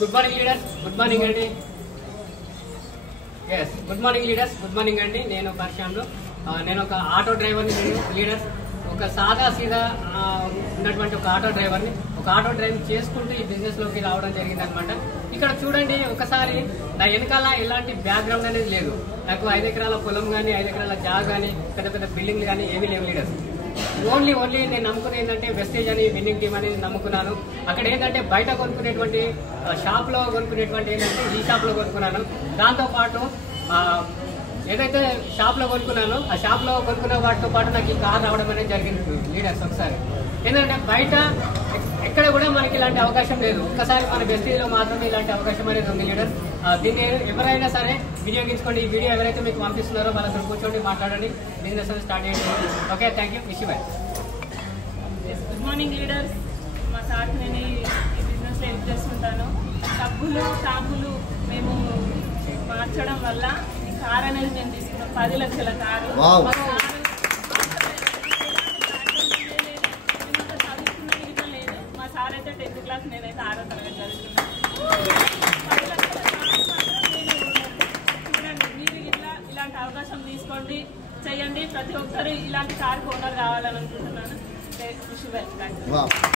Good morning leaders, good morning అండి. Yes, good morning leaders, good morning అండి. నేను పరిశ్రమలో నేను ఒక ఆటో డ్రైవర్ని. లీడర్స్ ఒక సాదా సీదా ఉన్నటువంటి ఒక ఆటో డ్రైవర్ని. ఒక ఆటో డ్రైవింగ్ చేసుకుంటూ ఈ బిజినెస్లోకి రావడం జరిగింది అనమాట. ఇక్కడ చూడండి, ఒకసారి నా వెనకాల ఎలాంటి బ్యాక్గ్రౌండ్ అనేది లేదు. నాకు 5 ఎకరాల పొలం కానీ 5 ఎకరాల జాగా కానీ పెద్ద పెద్ద బిల్డింగ్లు కానీ ఏమీ లేవు లీడర్స్. ఓన్లీ నేను నమ్ముకునేది ఏంటంటే వెస్టేజ్ అని విన్నింగ్ టీమ్ అనేది నమ్ముకున్నాను. అక్కడ ఏంటంటే బయట కొనుక్కునేటువంటి షాప్లో కొనుక్కునేటువంటి ఏంటంటే ఈ షాప్లో కొనుక్కున్నాను. దాంతోపాటు ఏదైతే షాప్లో కొనుక్కున్నానో ఆ షాప్లో కొనుక్కున్న వాటితో పాటు నాకు ఈ కార్ రావడం అనేది జరిగింది లీడర్స్. ఒకసారి ఏంటంటే బయట ఎక్కడ కూడా మనకి ఇలాంటి అవకాశం లేదు. ఒక్కసారి మన వెస్టేజ్లో మాత్రమే ఇలాంటి అవకాశం అనేది ఉంది లీడర్స్. దీన్ని ఎవరైనా సరే వినియోగించుకోండి. ఈ వీడియో ఎవరైతే మీకు పంపిస్తున్నారో వాళ్ళతో కూర్చోండి, మాట్లాడండి, బిజినెస్ స్టార్ట్ చేయండి. Okay, thank you. Wish bye. Good morning leaders. మా సార్ నేను ఈ బిజినెస్లో హెల్ప్ చేస్తుంటాను. డబ్బులు షాపులు మేము మార్చడం వల్ల ఈ కార్ అనేది నేను తీసుకున్నాను. 10 లక్షల కారు. లేదు. మా సార్ అయితే 10th క్లాస్, నేనైతే 6వ తరగతి చదువుతున్నాను. 10 లక్షల కారు చూడండి. మీరు ఇలాంటి అవకాశం తీసుకోండి, చేయండి. ప్రతి ఒక్కరు ఇలాంటి కార్ ఓనర్ కావాలని అనుకుంటున్నాను.